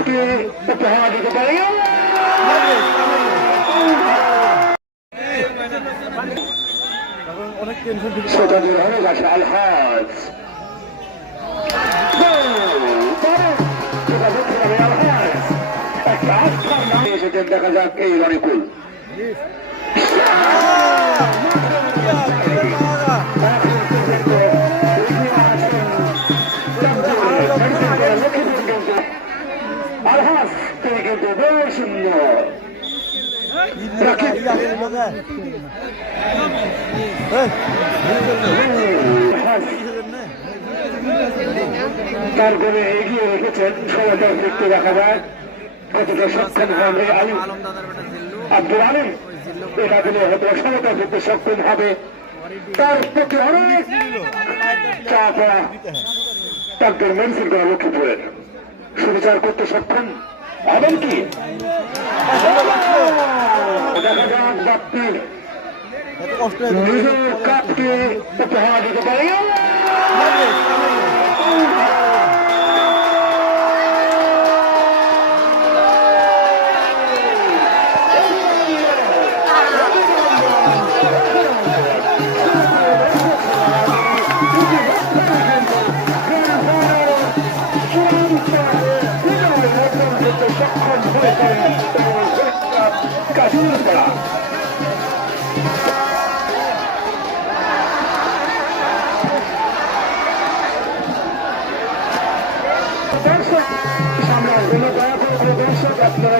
কাপকে উপহার দিতে পারে। অনেক টেনশন সেটা হয়ে গেছে আলহাজ দেখা যাক এই রনিকুল আলহাজ তিনি কিন্তু বেশ সুন্দর তারপরে এগিয়ে রেখেছেন সময়টা একটু দেখা যায় কতটা সক্ষম হবে আব্দুল আলিম এটা দিলে হয়তো সমতা দিতে সক্ষম হবে তার প্রতি অনেক চাপ ডাক্তার মনসুর করা লক্ষ্মীপুরের সুবিচার করতে সক্ষম হবেন কি দেখা যাক বাপ্পি নিজের কাপকে উপহার দিতে পারে। আপনারা